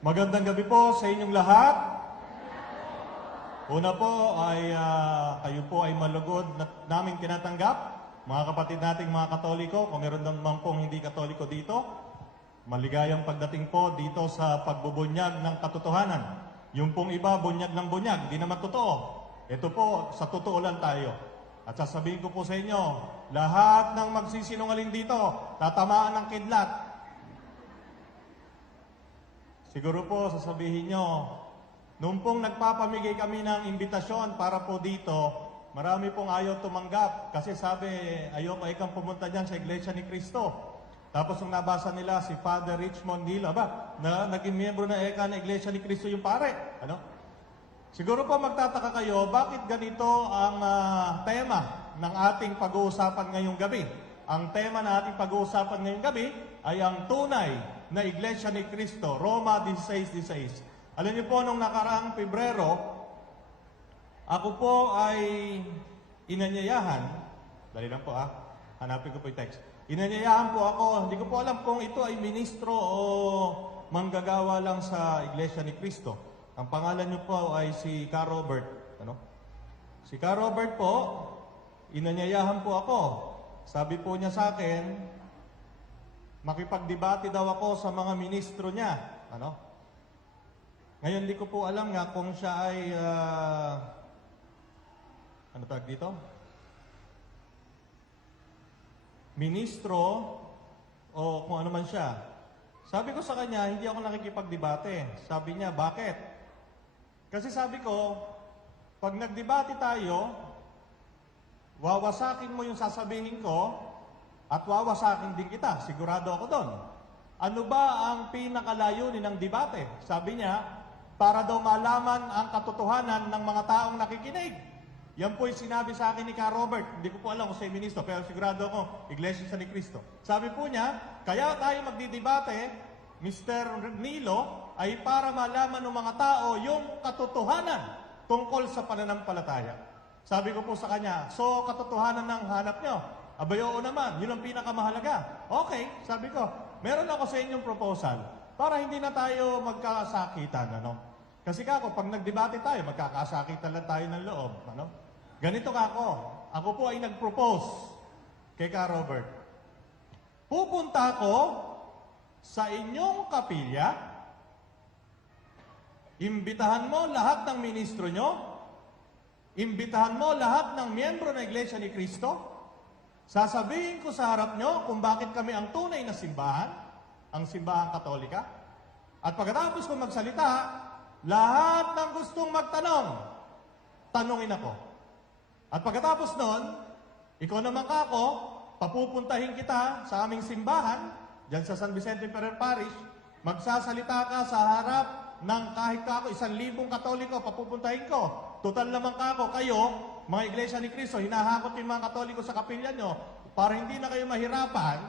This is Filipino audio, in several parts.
Magandang gabi po sa inyong lahat. Una po ay ah, kayo po ay malugod na namin tinatanggap. Mga kapatid nating mga katoliko, kung meron naman pong hindi katoliko dito, maligayang pagdating po dito sa pagbubunyag ng katotohanan. Yung pong iba, bunyag ng bunyag, di naman totoo. Ito po, sa totoo lang tayo. At sasabihin ko po sa inyo, lahat ng magsisinungaling dito, tatamaan ng kidlat, Siguro po sasabihin nyo, nung pong nagpapamigay kami ng imbitasyon para po dito, marami pong ayaw tumanggap kasi sabi, ayoko ikang pumunta dyan sa Iglesia ni Cristo. Tapos nung nabasa nila si Father Richmond Dila, ba, na naging miyembro na eka ng Iglesia ni Cristo yung pare. Ano? Siguro po magtataka kayo, bakit ganito ang ah, tema ng ating pag-uusapan ngayong gabi? Ang tema na ating pag-uusapan ngayong gabi ay ang tunay na Iglesia ni Cristo, Roma 16.16. Alam niyo po, nung nakaraang Pebrero, ako po ay inanyayahan, dali lang po ah, hanapin ko po yung text. Inanyayahan po ako, hindi ko po alam kung ito ay ministro o manggagawa lang sa Iglesia ni Cristo. Ang pangalan niyo po ay si Ka Robert. Ano? Si Ka Robert po, inanyayahan po ako. Sabi po niya sa akin, makipagdebate daw ako sa mga ministro niya. Ano? Ngayon, di ko po alam nga kung siya ay, ah, ano tawag dito? Ministro o kung ano man siya. Sabi ko sa kanya, hindi ako nakikipagdebate. Sabi niya, bakit? Kasi sabi ko, pag nagdebate tayo, wawasakin mo yung sasabihin ko, at wawasakin din kita, sigurado ako doon. Ano ba ang pinakalayunin ng debate? Sabi niya, para daw malaman ang katotohanan ng mga taong nakikinig. Yan po yung sinabi sa akin ni Ka Robert. Hindi ko po alam kung siya ministro, pero sigurado ako, Iglesia sa ni Cristo. Sabi po niya, kaya tayo magdidebate, Mr. Nilo, ay para malaman ng mga tao yung katotohanan tungkol sa pananampalataya. Sabi ko po sa kanya, so katotohanan ng hanap nyo? Abay, oo naman. Yun ang pinakamahalaga. Okay, sabi ko, meron ako sa inyong proposal para hindi na tayo magkakasakitan, ano? Kasi kako, pag nagdebate tayo, magkakasakitan lang tayo ng loob, ano? Ganito kako, ako po ay nag-propose kay Ka Robert. Pupunta ako sa inyong kapilya, imbitahan mo lahat ng ministro nyo, imbitahan mo lahat ng miyembro ng Iglesia ni Cristo, Sasabihin ko sa harap nyo kung bakit kami ang tunay na simbahan, ang simbahan katolika. At pagkatapos ko magsalita, lahat ng gustong magtanong, tanungin ako. At pagkatapos nun, ikaw naman kako, papupuntahin kita sa aming simbahan, dyan sa San Vicente Ferrer Parish, magsasalita ka sa harap ng kahit kako, isang libong katoliko, papupuntahin ko. Total naman kako, kayo, mga iglesia ni Cristo, hinahakot yung mga katoliko sa kapilya nyo para hindi na kayo mahirapan,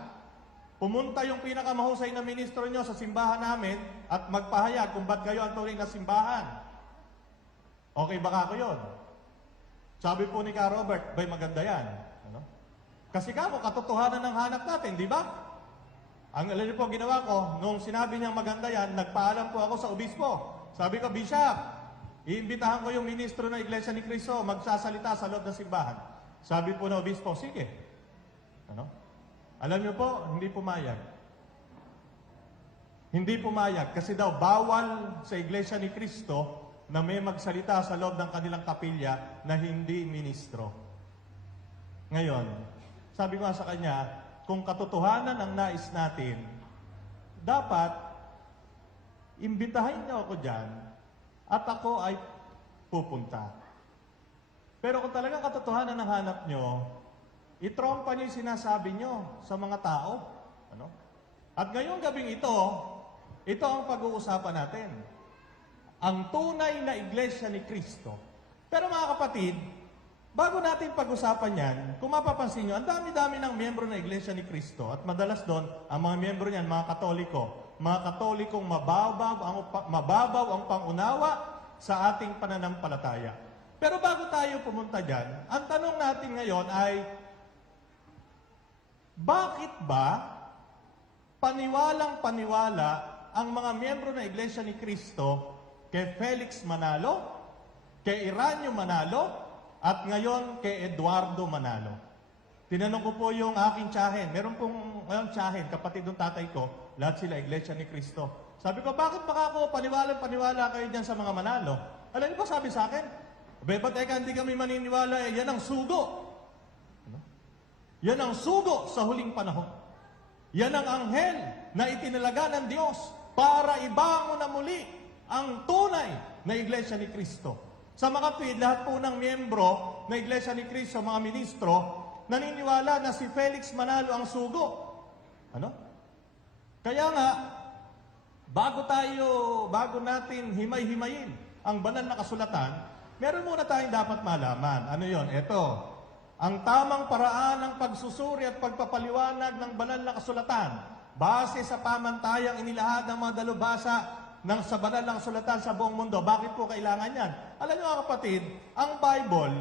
pumunta yung pinakamahusay na ministro nyo sa simbahan namin at magpahayag kung ba't kayo ang tunay na simbahan. Okay ba ako yun? Sabi po ni Ka Robert, bay maganda yan. Ano? Kasi kako, katotohanan ng hanap natin, di ba? Ang alam po ginawa ko, nung sinabi niyang maganda yan, nagpaalam po ako sa obispo. Sabi ko, Bishop, iimbitahan ko yung ministro ng Iglesia ni Cristo magsasalita sa loob ng simbahan. Sabi po ng obispo, sige. Ano? Alam niyo po, hindi pumayag. Hindi pumayag kasi daw bawal sa Iglesia ni Cristo na may magsalita sa loob ng kanilang kapilya na hindi ministro. Ngayon, sabi ko sa kanya, kung katotohanan ang nais natin, dapat imbitahin niyo ako dyan at ako ay pupunta. Pero kung talagang katotohanan ang hanap nyo, itrompa niyo yung sinasabi nyo sa mga tao. Ano? At ngayong gabing ito, ito ang pag-uusapan natin. Ang tunay na iglesia ni Kristo. Pero mga kapatid, bago natin pag-usapan yan, kung mapapansin nyo, ang dami-dami ng miyembro ng iglesia ni Kristo. At madalas doon, ang mga miyembro niyan, mga katoliko, mga katolikong mababaw ang, mababaw ang pangunawa sa ating pananampalataya. Pero bago tayo pumunta dyan, ang tanong natin ngayon ay, bakit ba paniwalang paniwala ang mga miyembro ng Iglesia ni Cristo kay Felix Manalo, kay Iranyo Manalo, at ngayon kay Eduardo Manalo. Tinanong ko po yung aking tiyahin. Meron pong ngayon tiyahin, kapatid ng tatay ko, lahat sila Iglesia ni Cristo. Sabi ko, bakit baka ako paniwala-paniwala kayo dyan sa mga Manalo? Alam niyo ba sabi sa akin? Beba, teka, hindi kami maniniwala eh. Yan ang sugo. Ano? Yan ang sugo sa huling panahon. Yan ang anghel na itinalaga ng Diyos para ibangon na muli ang tunay na Iglesia ni Kristo. Sa mga feed, lahat po ng miyembro na Iglesia ni Kristo, mga ministro, naniniwala na si Felix Manalo ang sugo. Ano? Kaya nga, bago tayo, bago natin himay-himayin ang banal na kasulatan, meron muna tayong dapat malaman. Ano yon? Ito, ang tamang paraan ng pagsusuri at pagpapaliwanag ng banal na kasulatan base sa pamantayang inilahad ng mga dalubhasa ng sa banal na kasulatan sa buong mundo. Bakit po kailangan yan? Alam niyo mga kapatid, ang Bible,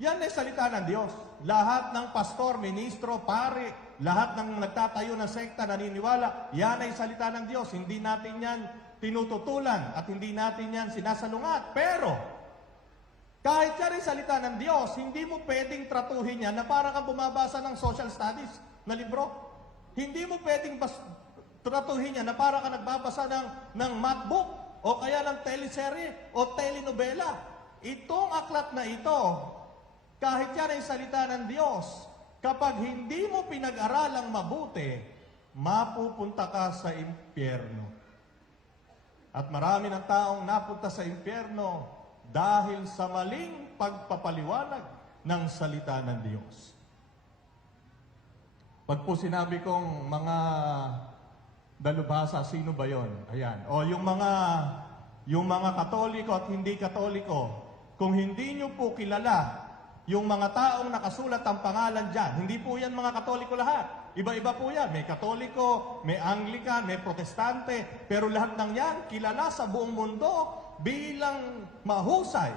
yan ay salita ng Diyos. Lahat ng pastor, ministro, pare, lahat ng nagtatayo ng sekta naniniwala, yan ay salita ng Diyos. Hindi natin yan tinututulan at hindi natin yan sinasalungat. Pero, kahit yan ay salita ng Diyos, hindi mo pwedeng tratuhin yan na para kang bumabasa ng social studies na libro. Hindi mo pwedeng bas- tratuhin yan na para ka nagbabasa ng, ng math book o kaya ng teleserye o telenovela. Itong aklat na ito, kahit yan ay salita ng Diyos, kapag hindi mo pinag-aralang mabuti, mapupunta ka sa impyerno. At marami ng taong napunta sa impyerno dahil sa maling pagpapaliwanag ng salita ng Diyos. Pag po sinabi kong mga dalubhasa, sino ba yon? Ayan. O yung mga yung mga katoliko at hindi katoliko, kung hindi nyo po kilala yung mga taong nakasulat ang pangalan dyan, hindi po yan mga katoliko lahat. Iba-iba po yan. May katoliko, may anglican, may protestante, pero lahat ng yan kilala sa buong mundo bilang mahusay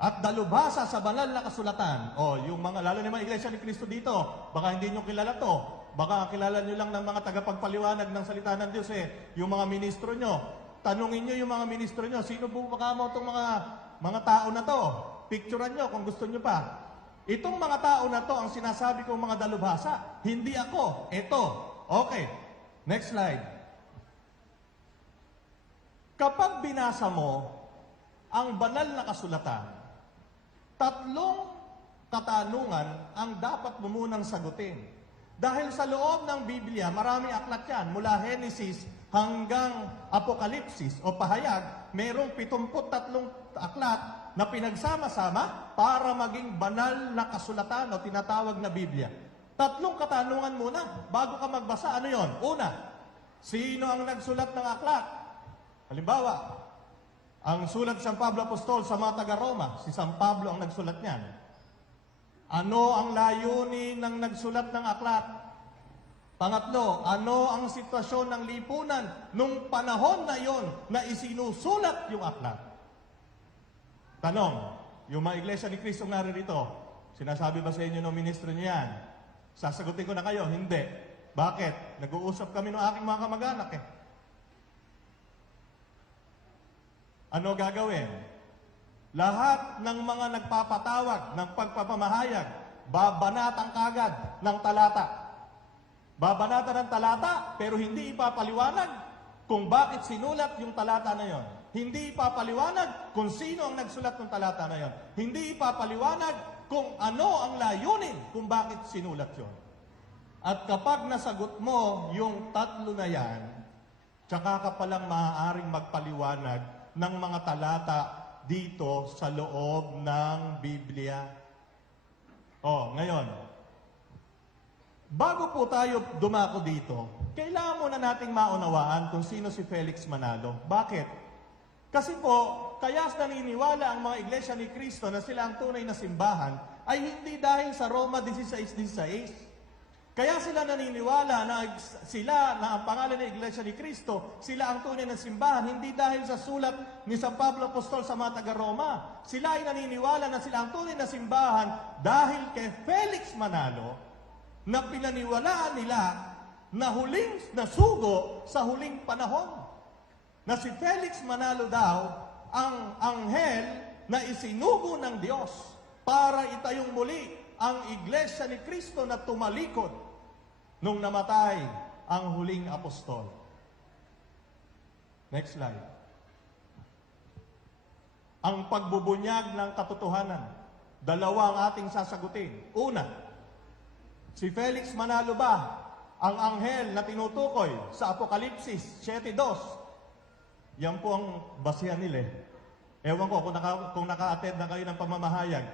at dalubhasa sa banal na kasulatan. O, yung mga, lalo na mga iglesia ni Kristo dito, baka hindi nyo kilala to. Baka kilala nyo lang ng mga tagapagpaliwanag ng salita ng Diyos eh, yung mga ministro nyo. Tanungin nyo yung mga ministro nyo, sino po baka mo itong mga, mga tao na to? Picturean nyo kung gusto nyo pa. Itong mga tao na to, ang sinasabi kong mga dalubhasa, hindi ako, ito. Okay, next slide. Kapag binasa mo ang banal na kasulatan, tatlong katanungan ang dapat mo munang sagutin. Dahil sa loob ng Biblia, marami aklat yan. Mula Genesis hanggang Apokalipsis o pahayag, mayroong 73 aklat na pinagsama-sama para maging banal na kasulatan o tinatawag na Biblia. Tatlong katanungan muna bago ka magbasa. Ano yon? Una, sino ang nagsulat ng aklat? Halimbawa, ang sulat ni San Pablo Apostol sa mga taga-Roma, si San Pablo ang nagsulat niyan. Ano ang layunin ng nagsulat ng aklat? Pangatlo, ano ang sitwasyon ng lipunan nung panahon na yon na isinusulat yung aklat? Tanong, yung mga iglesia ni Kristo naririto, sinasabi ba sa inyo ng ministro niya yan? Sasagutin ko na kayo, hindi. Bakit? Nag-uusap kami ng aking mga kamag-anak eh. Ano gagawin? Lahat ng mga nagpapatawag ng pagpapamahayag, babanatan kagad ng talata. Babanatan ng talata, pero hindi ipapaliwanag kung bakit sinulat yung talata na yon. Hindi ipapaliwanag kung sino ang nagsulat ng talata na yon. Hindi ipapaliwanag kung ano ang layunin kung bakit sinulat yon. At kapag nasagot mo yung tatlo na yan, tsaka ka palang maaaring magpaliwanag ng mga talata dito sa loob ng Biblia. Oh, ngayon, bago po tayo dumako dito, kailangan muna nating maunawaan kung sino si Felix Manalo. Bakit? Kasi po, kaya naniniwala ang mga iglesia ni Kristo na sila ang tunay na simbahan ay hindi dahil sa Roma 16.16. Kaya sila naniniwala na sila na ang pangalan ng Iglesia ni Kristo, sila ang tunay na simbahan, hindi dahil sa sulat ni San Pablo Apostol sa mga taga-Roma. Sila ay naniniwala na sila ang tunay na simbahan dahil kay Felix Manalo na pinaniwalaan nila na huling nasugo sa huling panahon. Na si Felix Manalo daw ang anghel na isinugo ng Diyos para itayong muli ang iglesia ni Kristo na tumalikod nung namatay ang huling apostol. Next slide. Ang pagbubunyag ng katotohanan. Dalawa ang ating sasagutin. Una, si Felix Manalo ba ang anghel na tinutukoy sa Apokalipsis 7.2? Yan po ang basihan nila. eh. Ewan ko kung, naka, kung naka-attend na kayo ng pamamahayag.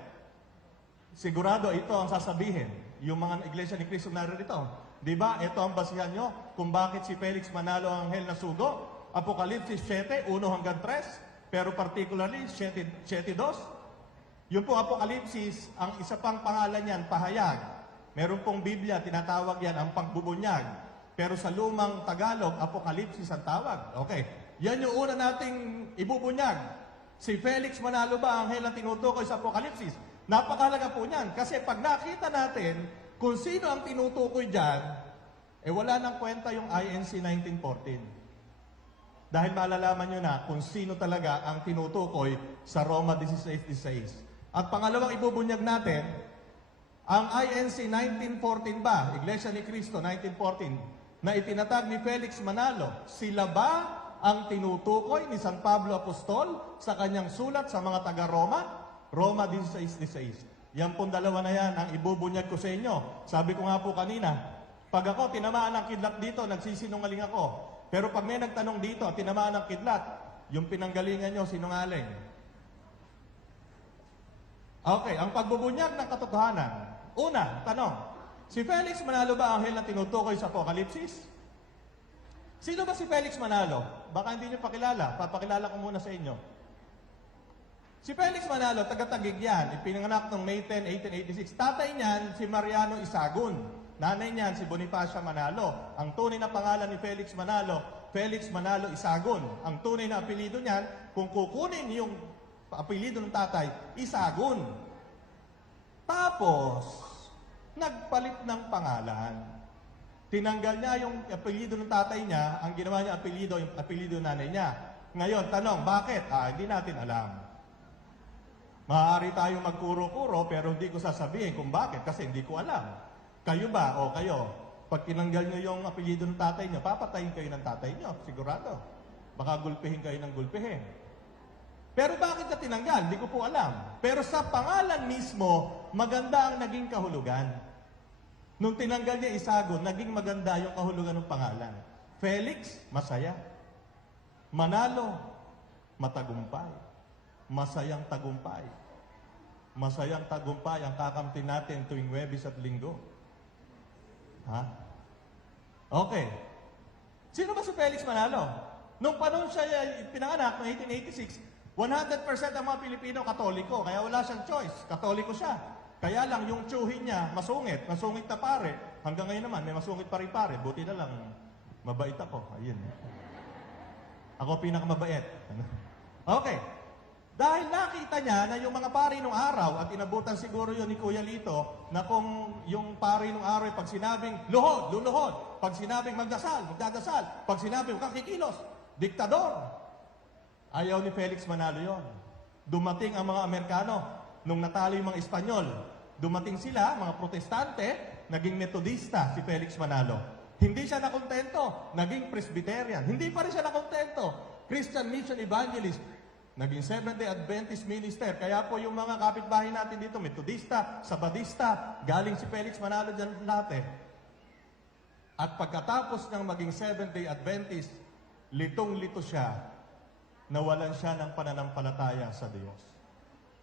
Sigurado ito ang sasabihin. Yung mga iglesia ni Cristo narito. Di ba? Ito ang basihan nyo kung bakit si Felix Manalo ang anghel na sugo. Apokalipsis 7, 1 hanggang 3. Pero particularly 7, 7.2. Yung po Apokalipsis, ang isa pang pangalan niyan, pahayag. Meron pong Biblia, tinatawag yan ang pagbubunyag. Pero sa lumang Tagalog, Apokalipsis ang tawag. Okay. Yan yung una nating ibubunyag. Si Felix Manalo ba ang helang tinutukoy sa Apokalipsis? Napakahalaga po niyan. Kasi pag nakita natin kung sino ang tinutukoy dyan, eh wala nang kwenta yung INC 1914. Dahil malalaman nyo na kung sino talaga ang tinutukoy sa Roma 16.16. At pangalawang ibubunyag natin, ang INC 1914 ba, Iglesia ni Cristo 1914, na itinatag ni Felix Manalo, sila ba ang tinutukoy ni San Pablo Apostol sa kanyang sulat sa mga taga-Roma? Roma 16.16. Yan pong dalawa na yan ang ibubunyag ko sa inyo. Sabi ko nga po kanina, pag ako tinamaan ng kidlat dito, nagsisinungaling ako. Pero pag may nagtanong dito, tinamaan ng kidlat, yung pinanggalingan nyo, sinungaling. Okay, ang pagbubunyag ng katotohanan. Una, tanong, si Felix Manalo ba ang anghel na tinutukoy sa Apokalipsis? Sino ba si Felix Manalo? Baka hindi niyo pakilala. Papakilala ko muna sa inyo. Si Felix Manalo, taga-tagig yan. Ipinanganak noong May 10, 1886. Tatay niyan, si Mariano Isagun. Nanay niyan, si Bonifacia Manalo. Ang tunay na pangalan ni Felix Manalo, Felix Manalo Isagun. Ang tunay na apelido niyan, kung kukunin yung apelido ng tatay, Isagun. Tapos, nagpalit ng pangalan. Tinanggal niya yung apelido ng tatay niya, ang ginawa niya apelido, yung apelido ng nanay niya. Ngayon, tanong, bakit? Ah, hindi natin alam. Maaari tayong magkuro-kuro, pero hindi ko sasabihin kung bakit, kasi hindi ko alam. Kayo ba, o kayo, pag tinanggal niyo yung apelido ng tatay niyo, papatayin kayo ng tatay niyo, sigurado. Baka gulpihin kayo ng gulpihin. Pero bakit na tinanggal? Hindi ko po alam. Pero sa pangalan mismo, maganda ang naging kahulugan. Nung tinanggal niya Isagon, naging maganda yung kahulugan ng pangalan. Felix, masaya. Manalo, matagumpay. Masayang tagumpay. Masayang tagumpay ang kakamti natin tuwing Webis at Linggo. Ha? Okay. Sino ba si Felix Manalo? Nung panahon siya pinanganak, noong 1886, 100% ang mga Pilipino katoliko, kaya wala siyang choice. Katoliko siya. Kaya lang yung tsuhin niya, masungit, masungit na pare. Hanggang ngayon naman, may masungit pa rin pare. Buti na lang, mabait ako. Ayun. Ako pinakamabait. Okay. Dahil nakita niya na yung mga pari nung araw, at inabutan siguro yun ni Kuya Lito, na kung yung pari nung araw, pag sinabing luhod, luluhod. Pag sinabing magdasal, magdadasal. Pag sinabing huwag kang kikilos, diktador. Ayaw ni Felix Manalo yon. Dumating ang mga Amerikano nung natalo yung mga Espanyol. Dumating sila, mga protestante, naging metodista si Felix Manalo. Hindi siya nakontento, naging Presbyterian. Hindi pa rin siya nakontento. Christian Mission Evangelist, naging Seventh-day Adventist Minister. Kaya po yung mga kapitbahay natin dito, Metodista, Sabadista, galing si Felix Manalo dyan natin. At pagkatapos niyang maging Seventh-day Adventist, litong-lito siya, nawalan siya ng pananampalataya sa Diyos.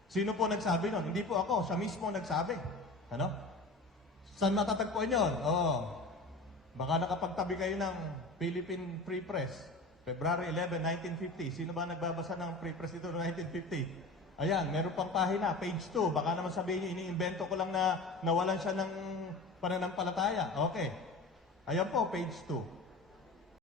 Sino po nagsabi nun? Hindi po ako, siya mismo nagsabi. Ano? Saan matatagpuan yun? Oo. Baka nakapagtabi kayo ng Philippine Free Press. February 11, 1950. Sino ba nagbabasa ng Free Press dito noong 1950? Ayan, meron pang pahina, page 2. Baka naman sabihin niyo, iniimbento ko lang na nawalan siya ng pananampalataya. Okay. Ayan po, page 2.